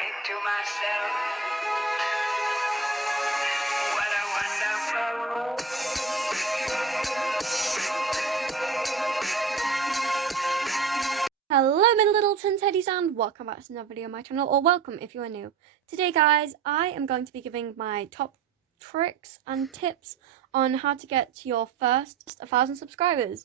think to myself, what a wonderful world. Hello my little tin teddies and welcome back to another video on my channel, or welcome if you are new. Today guys, I am going to be giving my top tricks and tips on how to get to your first 1,000 subscribers.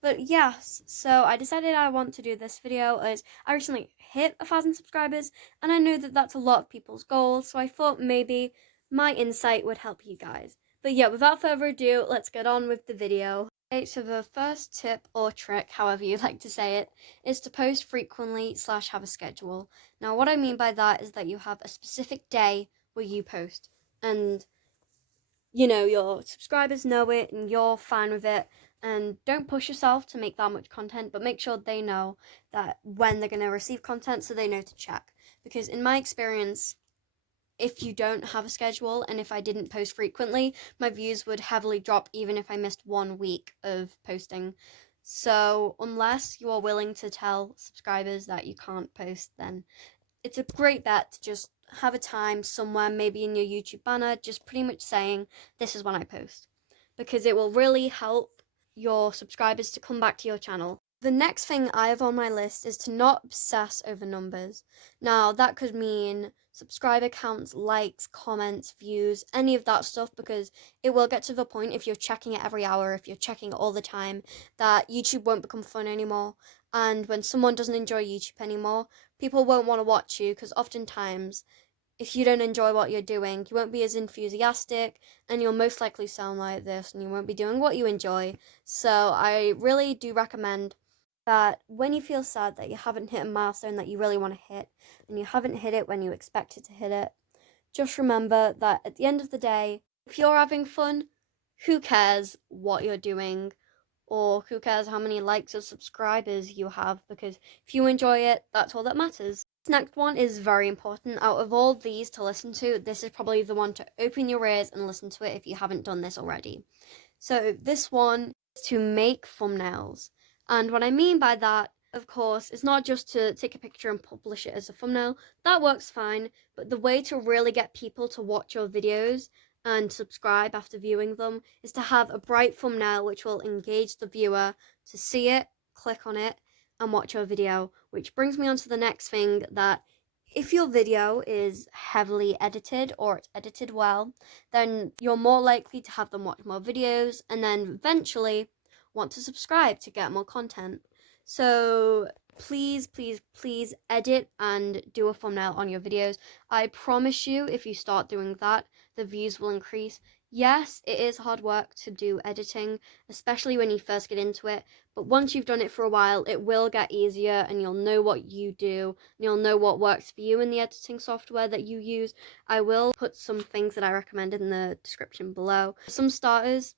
But yes, so I decided I want to do this video as I recently hit 1,000 subscribers and I know that that's a lot of people's goals, so I thought maybe my insight would help you guys. But yeah, without further ado, let's get on with the video. Okay, so the first tip or trick, however you like to say it, is to post frequently / have a schedule. Now what I mean by that is that you have a specific day where you post and you know your subscribers know it and you're fine with it, and don't push yourself to make that much content, but make sure they know that when they're going to receive content so they know to check. Because in my experience, if you don't have a schedule and if I didn't post frequently, my views would heavily drop even if I missed 1 week of posting. So unless you are willing to tell subscribers that you can't post, then it's a great bet to just have a time somewhere, maybe in your YouTube banner, just pretty much saying, this is when I post. Because it will really help your subscribers to come back to your channel. The next thing I have on my list is to not obsess over numbers. Now, that could mean subscriber counts, likes, comments, views, any of that stuff, because it will get to the point, if you're checking it every hour, if you're checking it all the time, that YouTube won't become fun anymore. And when someone doesn't enjoy YouTube anymore, people won't want to watch you, because oftentimes, if you don't enjoy what you're doing, you won't be as enthusiastic and you'll most likely sound like this and you won't be doing what you enjoy. So I really do recommend that when you feel sad that you haven't hit a milestone that you really want to hit and you haven't hit it when you expected to hit it, just remember that at the end of the day, if you're having fun, who cares what you're doing? Or who cares how many likes or subscribers you have, because if you enjoy it, that's all that matters. This next one is very important. Out of all these to listen to, this is probably the one to open your ears and listen to it if you haven't done this already. So this one is to make thumbnails. And what I mean by that, of course, is not just to take a picture and publish it as a thumbnail. That works fine, but the way to really get people to watch your videos and subscribe after viewing them is to have a bright thumbnail which will engage the viewer to see it, click on it, and watch your video. Which brings me on to the next thing, that if your video is heavily edited or it's edited well, then you're more likely to have them watch more videos and then eventually want to subscribe to get more content. So please, please, please edit and do a thumbnail on your videos. I promise you, if you start doing that, the views will increase. Yes, it is hard work to do editing, especially when you first get into it, but once you've done it for a while, it will get easier and you'll know what you do, and you'll know what works for you in the editing software that you use. I will put some things that I recommend in the description below. Some starters,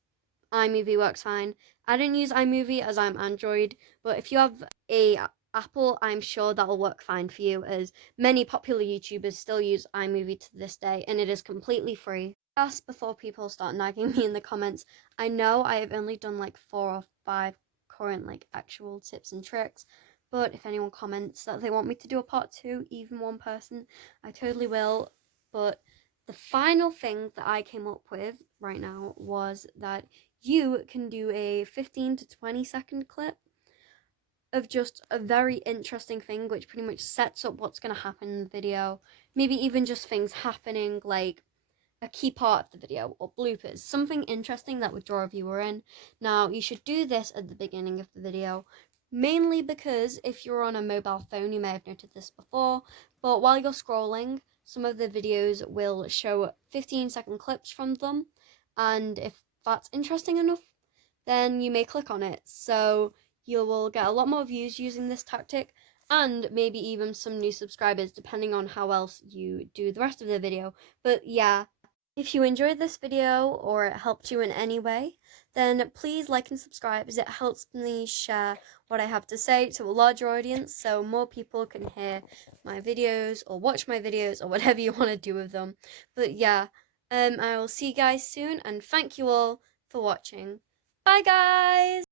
iMovie works fine. I don't use iMovie as I'm Android, but if you have a Apple, I'm sure that'll work fine for you, as many popular YouTubers still use iMovie to this day, and it is completely free. Just before people start nagging me in the comments, I know I have only done like 4 or 5 current like actual tips and tricks, but if anyone comments that they want me to do a part 2, even one person, I totally will. But the final thing that I came up with right now was that you can do a 15 to 20 second clip of just a very interesting thing which pretty much sets up what's going to happen in the video. Maybe even just things happening, like a key part of the video or bloopers, something interesting that would draw a viewer in. Now, you should do this at the beginning of the video, mainly because if you're on a mobile phone, you may have noted this before, but while you're scrolling, some of the videos will show 15-second clips from them, and if that's interesting enough, then you may click on it. So you will get a lot more views using this tactic, and maybe even some new subscribers depending on how else you do the rest of the video. But yeah, if you enjoyed this video or it helped you in any way, then please like and subscribe, as it helps me share what I have to say to a larger audience so more people can hear my videos or watch my videos or whatever you want to do with them. But yeah, I will see you guys soon, and thank you all for watching. Bye guys!